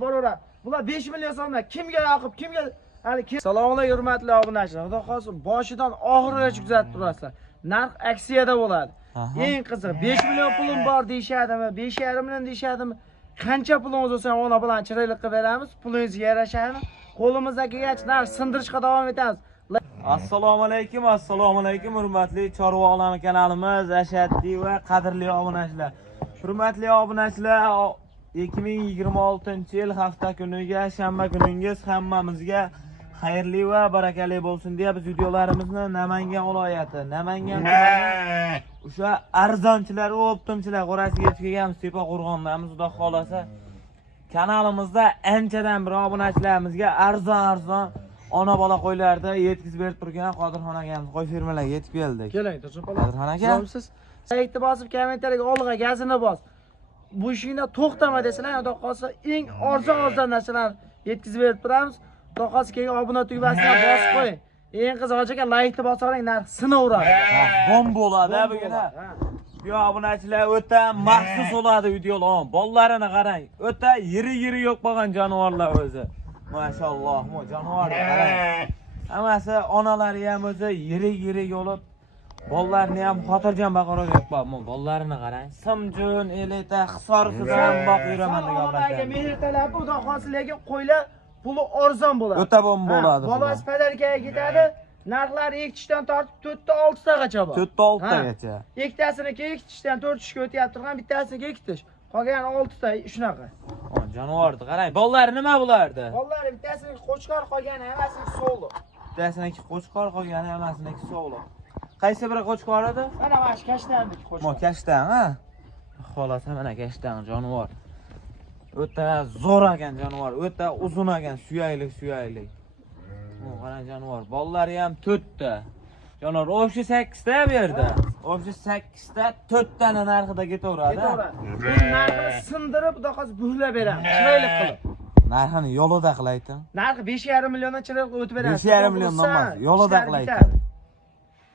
Boraveradi. Bular 5 million so'mdan kimga yoqib, kimga Assalomu alaykum hurmatli obunachilar. Xudo xohlasa boshidan oxirigacha kuzatib turasizlar. Narx aksiyada bo'ladi. Eng qiziq 5 million pulim bor deyshadimi, 5,5 million deyshadimi? Qancha pulingiz bo'lsa ona bilan chiroyli qilib beramiz. Pulingizga yarashadi. Qo'limizdan kelgancha narx sindirishga davom etamiz. Assalomu alaykum hurmatli Chorva olami kanalimiz, ashaddiy va qadrli obunachilar. Hurmatli obunachilar, 2026-yil hafta kuniga, shanba kuningiz hammamizga xayrli va barakali bo'lsin deya biz videolarimizni Namangan viloyati, Namangan tumani o'sha arzonchilar va optimchilar qorasiga yetib kelganmiz, Tepa Qo'rg'ondamiz. Xudo xolasa kanalimizda anchadan bir obunachilarimizga arzon ona bola qo'ylarda yetkazib berib turgan Qodirxon akamiz qo'y firmalarga yetib keldik. Keling, Tursunbola. Qodirxon aka, siz saytni bosib, kommentariyaga olg'a gazini bos. Bu ishingda to'xtama desalar, xudo xolasa eng arzon narsalarni yetkazib berib turamiz. Xudo xolasa keyin obuna tugmasini bosib qo'ying. Eng qiziq ekan, laykni bosavering, narx sinaveradi. Bomb bo'ladi bugun. Bu obunachilar o'ta maxsus bo'ladi videolar. Bollarini qarang. O'ta yiri yo'q bo'lgan jonivorlar o'zi. Maşallah, canavar qarang. Hammasi onalari ham o'zi yiri yo'lib, bollarni ham xotirjam baqirib yo'qmi? Bollarini qarang. Simjun, elita, hisorsiz ham boqib yuraman degan obunachilar. Mehr talabi xudo xolasa lekin qo'ylar puli arzon bo'ladi. O'ta bomb bo'ladi. Bolasi padarkaga ketadi. Narxlari 2 tishdan tortib 4 ta 6 tagacha bor. 4 ta 6 tagacha. Ikkitasinikiga 2 tishdan 4 tishga o'tyapti, turgan bittasinikiga 2 tish. Qolgan 6 ta shunaqa. Jonivorni qarang. Bollari nima bo'lardi? Bollari bittasini qo'chqor, qolgani hammasini so'g'liq. Bittasini qo'chqor, qolgani hammasini so'g'liq. Qaysi biri qo'chqor edi? Mana mana kashtandiki qo'chqor. Kashtan, ha? Xolos mana kashtan jonivor. O'ta zo'r ekan jonivor, o'ta uzun ekan, suyaylik. Qarang jonivor, bollari ham 4 ta. Jonivor o'sha 8 ta bu yerda. O'sha 8 ta 4 tani narxida ketaveradi. Bu narxini sindirib, xudo xohlasa buhlab beramiz, chiroyli qilib. Narxini yo'lida qilaytin. Narxi 5,5 milliondan chiroyli o'tib beramiz. 5,5 milliondan emas, yo'lida qilaytin.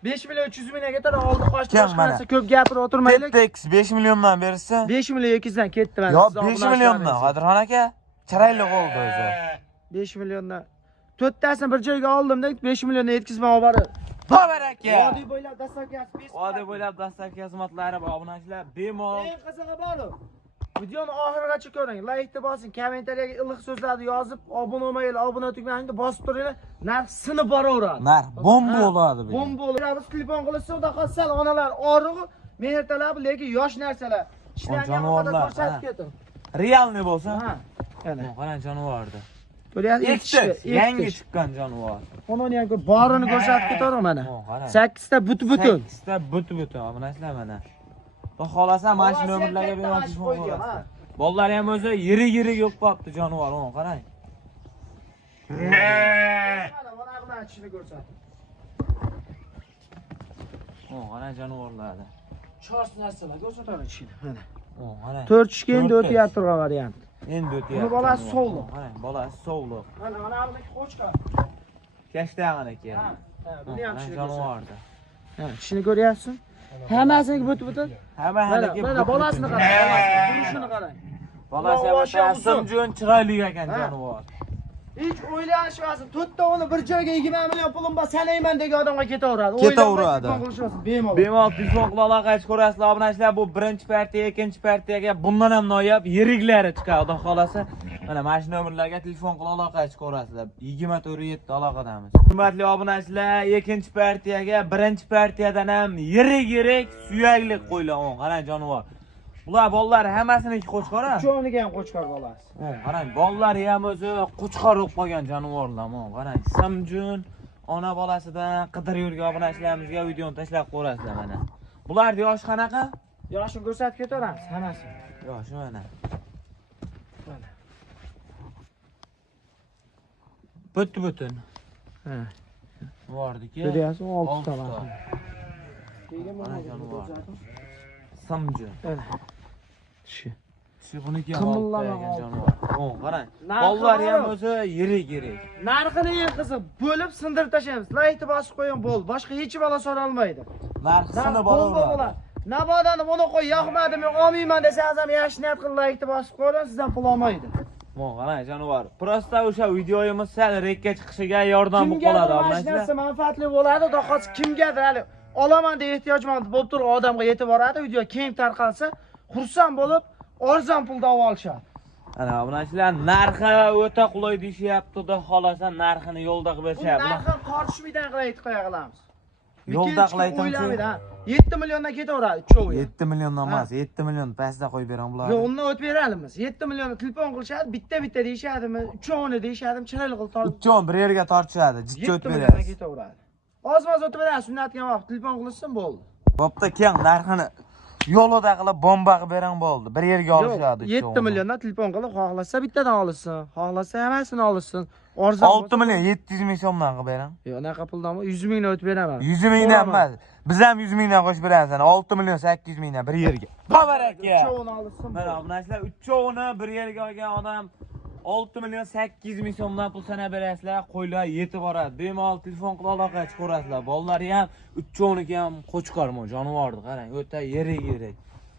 5 million 300 mingga ketadi, oldi qochdi, boshqa narsa ko'p gapirib o'tirmaylik. Ketdik, 5 milliondan bersa. 5 million 200 dan ketdi mana. Yo, 5 milliondan, Qodirxon aka. Chiroyli qoldi o'zi. 5 milliondan. 4 tasini bir joyga oldim-da, 5 milliondan yetkazmay olib Baraka. Vodiy bo'ylab dastlabki Vodiy bo'ylab dastlabki xizmatlari bor obunachilar bemalol. Eng qizig'i bor. Videoni oxirigacha ko'ring, laykni bosing, kommentariyaga iliq so'zlarni yozib, obuna bo'lmaylar, obuna tugmasini bosib turinglar. Narx sinib boraveradi. Narx bomb bo'ladi bu. Bomb bo'ladi. Biz telefon qilsa, xudo xohlasa onalar orig'i, mehr talabi, lekin yosh narsalar. Ishlangan vaqtda ko'rsatib keting. Realni bo'lsa, ha. Yana. Qarang jonivordi. Ko'ryapsiz? Yangi chiqqan jonivor. Uni ham borini ko'rsatib ketaver mana. 8 ta but-butun. 8 ta but-butun obunachilar mana. Xudo xolasa mana shu nomerlarga beramiz. Bollari ham o'zi yiri yo'q qolibdi jonivor, qarang. Mana bilan ichini ko'rsatib. Qarang jonivorlarni. Chors narsalar ko'rsataver ichini. Mana. Qarang. 4 tushga endi o'tyapti turgan variant. Endi o'tyapti. Buni bolasi sovliq. Qarang, bolasi sovliq. Mana buniki qo'chqa. Kashtag'aniki. Ha, buni ham ichini jonivordi. Ha, ichini ko'ryapsiz? Hammasini but-butun. Hammasini Mana bolasini qarang, turishini qarang. Bolasi ham simjun chiroyli ekan jonivor. Hech o'ylashmasin. 4 ta uni bir joyga 20 million pulim bor, sanayman degan odamga ketaveradi. Ketaveradi. Bemalol. Bemalol telefon qilib aloqa qilib ko'rasizlar obunachilar. Bu birinchi partiya, ikkinchi partiyaga bundan ham noyob yiriklari chiqadi, xudo xolasa. Mana shu nomerlarga telefon qilib aloqa qilib ko'rasizlar. 24/7 aloqadamiz. Hurmatli obunachilar, ikkinchi partiyaga, birinchi partiyadan ham yirik suyakli qo'ylar. Qarang jonivor. Bular bollari hammasini qo'chqor-a? Cho'niga ham qo'chqor bolasi. Qarang, bollari ham o'zi qo'chqor bo'lib qolgan jonivorlar. Qarang, simjun ona bolasidan qidirib yurgan obunachilarimizga videoni tashlab qo'rasizlar mana. Bularning yoshi qanaqa? Yoshini ko'rsatib ketaveramiz hammasi. Yoshi mana. But-butun. Ha. Vordiki. Ko'ryapsiz, 6 ta bor. Mana jonivor. Simjun. Shi. Buniki ham qimillamagan jonivor. Qarang. Bollari ham o'zi yirik. Narxini eng qiziq bo'lib sindirib tashlaymiz. Laykni bosib qo'ying bo'l. Boshqa hech bola so'ra olmaydi. Narxini bo'laveradi. Nabodani buni qo'y, yoqmadimi, olmayman desangiz ham yaxshi niyat qilib laykni bosib qo'ying, sizdan pul olmaydi. Mana jonivor. Prosta o'sha videoyimiz sal rekka chiqishiga yordam bo'lib qoladi Kimga obunachilar. mashinasi manfaatli bo'ladi, doqos kimgadir hali olaman deb ehtiyojmand bo'lib turgan odamga yetib boradi, video keng tarqalsa, xursand bo'lib, arzon pulda olishadi. Ana obunachilar narxi o'ta qulay deyishyapti-da, xolasa narxini yo'lda qilib Bu berishyapti. narxni qorishmaydan qilib aytib qo'ya qilamiz. Yo'lda qilib aytamiz. 7 milliondan ketaveradi cho'g'i. 7 milliondan emas, 7 million pastda qo'yib beraman bularni. Yo'q, undan o'tib beramiz. 7 millionni telefon qilishadi, bitta deyishadimi, uchovini deyishadimi, chiroyli qilib tortib. Uchon bir yerga tortishadi, jiddiy 7 o'tib milliondan berasiz. ketaveradi. Ozmoz o'tib berasiz, sunnatga vaqt telefon qilishsin bo'ldi. Bo'pti, keyin narxini yo'lida qilib bomba qilib berang bo'ldi. Bir yerga olishadi. 7 milliondan telefon qilib, xohlasa bittadan olsin, xohlasa hammasini olsin. Arzon 6 million 700 ming so'mdan qilib berang. Yo'q, unaqa puldanmi? 100 mingdan o'tib beraman. 100 mingdan emas. Biz ham 100 mingdan qo'shib beramiz. 6 million 800 mingdan bir yerga. Babaraka. Uchovini olsin. Mana obunachilar, uchovini bir yerga olgan odam 6 million 800 ming so'mdan pul sanab berasizlar, qo'ylar yetib boradi. Bemalol telefon qilib aloqa chiqarasizlar. Bolalari ham uchovniki ham qo'chqormi, jonivordi, qarang, o'ta yirik.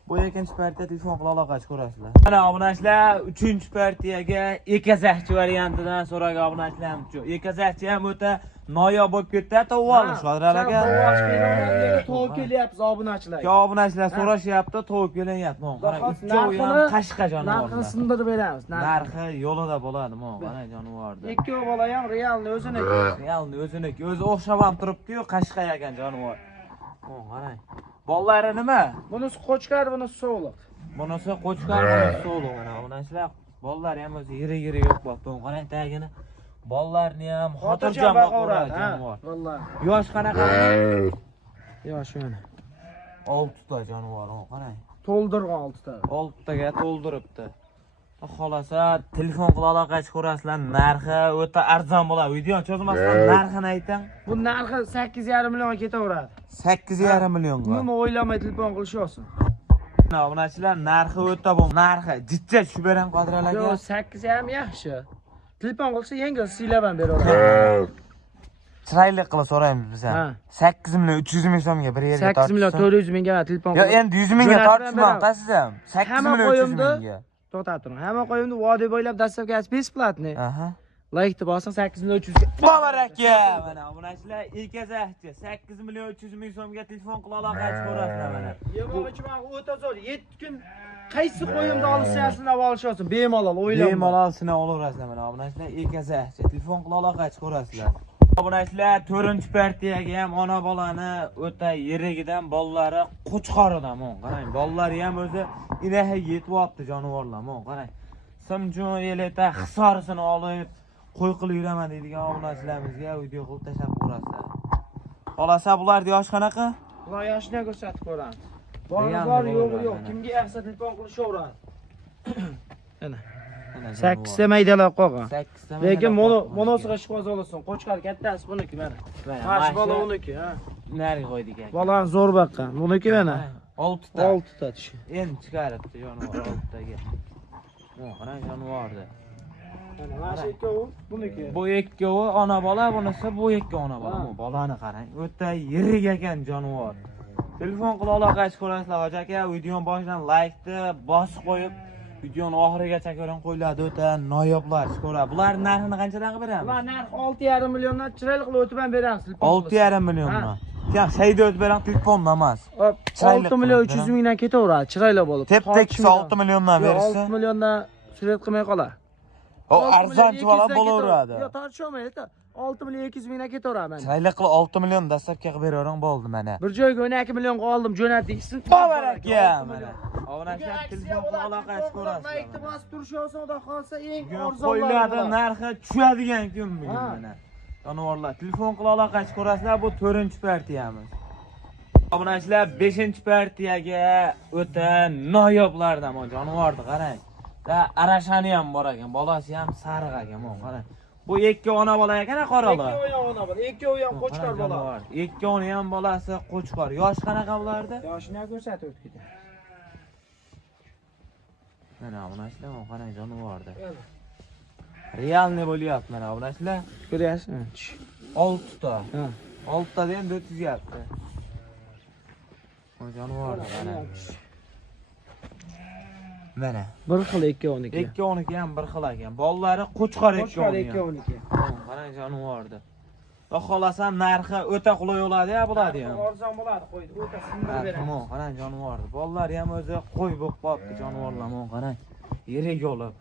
Bu ikkinchi partiya telefon qilib aloqa chiqarasizlar. Mana obunachilar, 3-partiyaga ekazakchi variantidan so'ragan obunachilarim uchun. Ekazakchi ham o'ta noyob bo'lib ketdi, tovolish Shodrat aka. Tovib kelyapsiz obunachilar. Yo obunachilar so'rashyapti, tovib kelyapti. Qarang, uchovi ham qashqa jonivorlar. Narxini sindirib beramiz. Narxi yo'lida bo'ladi, mana jonivorda. Ikkovi bola ham realni o'ziniki. Realni o'ziniki, o'zi o'xshab ham turibdi-yu, qashqa ekan jonivor. Qarang. Bollari nima? Bunisi qo'chqar, bunisi so'liq. Bunisi qo'chqar, bunisi so'liq. Mana obunachilar, bollari ham o'zi yirik yo'q bo'pti. Qarang tagini. Bollarni ham xotirjam boqaveradi jonivor. Vallahi. Yosh qanaqa? Yosh mana. 6 ta jonivor, qarang. To'ldirgan 6 ta. 6 taga to'ldiribdi. Xolasa telefon qilib aloqa chiqarasizlar, narxi o'ta arzon bo'ladi. Video cho'zmasdan narxini ayting. Bu narxi 8,5 millionga ketaveradi. 8,5 millionga. Umuman o'ylamay telefon qilishyapsiz. Obunachilar narxi o'ta bo'm. Narxi jiddiy tushib berang Qodiralaga. Yo'q, 8,5 yaxshi. Telefon qilsa yengil siylab ham beraveradi. Chiroyli qilib so'raymiz biz ham. 8 million 300 ming so'mga bir yerga 8 million 400 mingga telefon Yo, qilib. endi 100 mingga tortishmoqda siz ham. 8 million 300 mingga. To'xtab turing. Hamma qo'yimni vodiy bo'ylab dastavkasi besplatniy. Aha. Like bosing 8 million 300 ga. Babaraka. Mana obunachilar ekazakchi 8 million 300 ming so'mga telefon qilib aloqa chiqarasizlar mana. Yemoqchi mana o'ta zo'r 7 kun qaysi qo'yimda olishasini olishyapsiz. Bemalol o'ylab. Bemalol sinab olaverasizlar mana obunachilar ekazakchi telefon qilib aloqa chiqarasizlar. Obunachilar 4-partiyaga ham ona bolani o'ta yirigidan bollari qo'chqoridan qarang. Bollari ham o'zi ilaha yetyapti jonivorlar qarang. Simjon eleta hisorisini olib qo'y qilib yuraman deydigan obunachilarimizga video qilib tashlab qo'yasizlar. Xolasa bularning yosh qanaqa? Ular yoshini ko'rsatib ko'ramiz. Bor yo'q, kimga yaxshi telefon qilishaveradi. Ana. 8 ta maydalab qolgan. 8 ta. Lekin monosiga shifos olsin. Qo'chqar kattasi buniki mana. Qarshi bola uniki, ha. Nariga qo'ydik aka. Bola zo'r baqqan. Buniki mana. 6 ta. 6 ta tishi. Endi chiqaribdi jonivor 6 taga. Qarang jonivorda. Mana shu ikkovi buniki. Bu ikkovi ona bola, bunisi bu ikki ona bola. Bolani qarang, o'ta yirik ekan jonivor. Telefon qilib aloqa chiqarasizlar hoji aka, videoni boshidan like-ni bosib qo'yib, videoni oxirigacha ko'ring, qo'yiladi o'ta noyoblar chiqaradi. Bular narxini qanchadan qilib beramiz? Bular narx 6,5 milliondan chiroyli qilib o'tib ham beramiz. 6,5 milliondan. Keyin shayda o'tib beramiz, telefondan emas. 6 million 300 mingdan ketaveradi, chiroyli bo'lib. Tep-tekis 6 milliondan berishsa. 6 milliondan surat qilmay qolar. O arzonchi bola bo'laveradi. Yo'q, tortishmaydi. 6 million 200 mingdan ketaveradi mana. Chiroyli qilib 6 million dastavka qilib beravering bo'ldi mana. Bir joyga 12 millionga oldim, jo'natdiksin. Babaraka mana. Obunachilar telefon qilib aloqa chiqarasiz. Maytni bosib turishyapsan, xudo xohlasa eng arzon qo'yiladi, narxi tushadigan kun bugun mana. Jonivorlar telefon qilib aloqa chiqarasizlar, bu 4-partiyamiz. Obunachilar 5-partiyaga o'ta noyoblardan jonivorni qarang. Da arashani ham bor ekan, bolasi ham sariq ekan, qarang. Bu ikki ona bola ekan, qoralar. Ikkovi ham ona bola, ikkovi ham qo'chqor bola. Ikkovi ham bolasi qo'chqor. Yosh qanaqa bulardi? Yoshini ko'rsatib o'tdi. Mana obunachilar, qarang jonivorda. Realni bo'lyapti mana obunachilar. Ko'ryapsizmi? 6 ta. Ha. 6 ta degan 400 yapti. Bu jonivor mana. Mana. Bir xil 212. 212 ham bir xil ekan. Bollari qo'chqor 212. 212. Qarang jonivordi. Xudo xolasa narxi o'ta qulay bo'ladi-ya, bo'ladi-ya. Arzon bo'ladi, qo'ydi. O'ta sindirib beradi. Tamam, qarang jonivordi. Bollari ham o'zi qo'y bo'lib qolibdi jonivorlar, qarang. Yirik olib.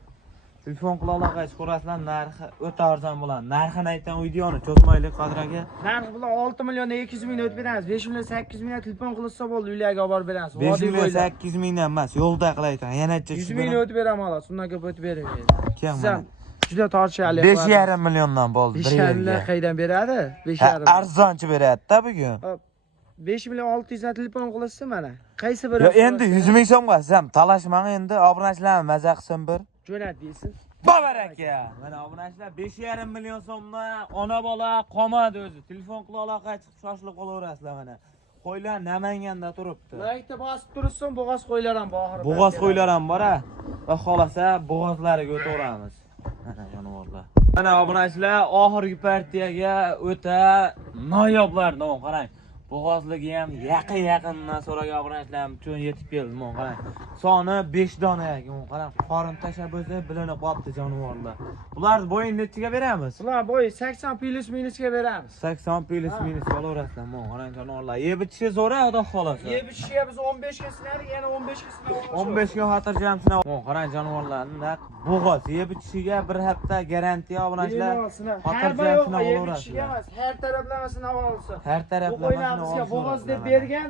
Telefon qila olasiz, ko'rasizlar, narxi o'ta arzon bo'ladi. Narxini aytgan videoni cho'zmaylik Qodir. Narx bilan 6 million 200 ming o'tib beramiz. 5 million 800 ming telefon qilsa bo'ldi, uylarga olib borib beramiz. 5 million 800 mingdan emas, yo'lda qilayotgan. Yana-chi 100 ming o'tib beraman xolos. Undan ko'p o'tib bermaydi. Kim? Juda tortishali. 5,5 milliondan bo'ldi. 5,5 million qaydan beradi? 5,5. Arzonchi beradi-da bugun. 5 million 600 dan telefon qilsa mana. Qaysi biri? Yo, endi 100 ming so'mga sizam talashmang endi, obunachilarni maza qilsin bir. Jo'nat deysiz. Babaraka. Mana obunachilar 5,5 million so'mdan ona bola qolmadi o'zi. Telefon qila aloqa chiqib shoshilib qolaverasizlar mana. Qo'ylar Namanganda turibdi. Laykda bosib tursin, bo'g'oz qo'ylar ham bor. Bo'g'oz qo'ylar ham bor-a. Va xolasa bo'g'ozlariga o'taveramiz. Mana jonivorlar. Mana obunachilar oxirgi partiyaga o'ta noyoblardan qarang. Bo'g'ozligi ham yaqin-yaqindan so'ragan obunachilarim uchun yetib keldi, qarang. Soni 5 dona ekan, qarang. Qorin tashabbusi bilinib qolibdi jonivorlar. Bular bo'yin nechiga beramiz? Bular bo'yi 80 plus minusga beramiz. 80 plus minus qo'laverasizlar, qarang jonivorlar. Yeb ichishi zo'ra, xudo xolasa. Yeb ichiga biz 15 ga sinadik, yana 15 ga sinamiz. 15 ga xotirjam sinab. Qarang jonivorlarning naq bo'g'oz yeb ichishiga bir hafta garantiya obunachilar. Xotirjam sinab olaverasizlar. Har taraflamasini olsin. Har taraflamasini bizga bo'g'oz deb bergan.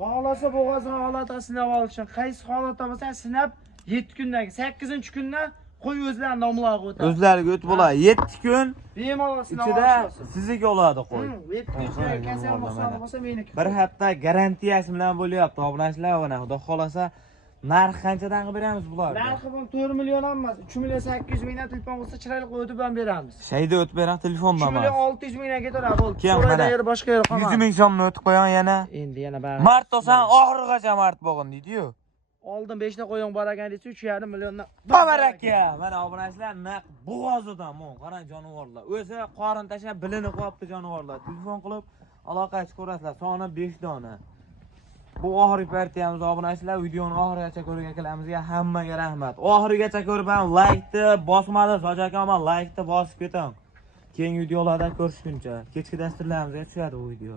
Xohlasa bo'g'ozni holatini sinab olishsin. Qaysi holatda bo'lsa sinab 7 kundan, 8-kundan qo'y o'zlarining nomlariga o'tadi. O'zlariga o'tib bo'ladi. 7 kun bemalol sinab ichida olishsin. siziga oladi qo'y. 7 kun ichida kasal bo'lsa meniki. Bir hafta garantiyasi bilan bo'lyapti obunachilar. Mana xudo xolasa narx qanchadan qilib beramiz bularni? Narxi bu 4 million emas, 3 million 800 mingdan telefon bo'lsa chiroyli o'tib ham beramiz. Shayda o'tib beramiz telefondan 3 emas. million 600 mingdan ketadi, bo'ldi. Keyin mana yer boshqa yer qolmadi. 100 ming so'mni o'tib qo'ying yana. Endi yana bari. Mart olsan oxirigacha mart bo'lgin deydi-yu. Oldin 5 ta qo'ying bor ekan desa 3,5 milliondan. Babaraka. Mana obunachilar naq bo'g'ozidan, qarang jonivorlar. O'zi qorin tashab bilinib qolibdi jonivorlar. Telefon qilib aloqa ko'rasizlar. Soni 5 dona. Bu oxirgi partiyamiz obunachilar. Videoni oxirigacha ko'rganlarimizga hammaga rahmat. Oxirigacha ko'rib ham like-ni bosmadi, Sojakamon like-ni bosib keting. Keyingi videolarda ko'rishguncha kechki dasturlarimizga tushadi bu video.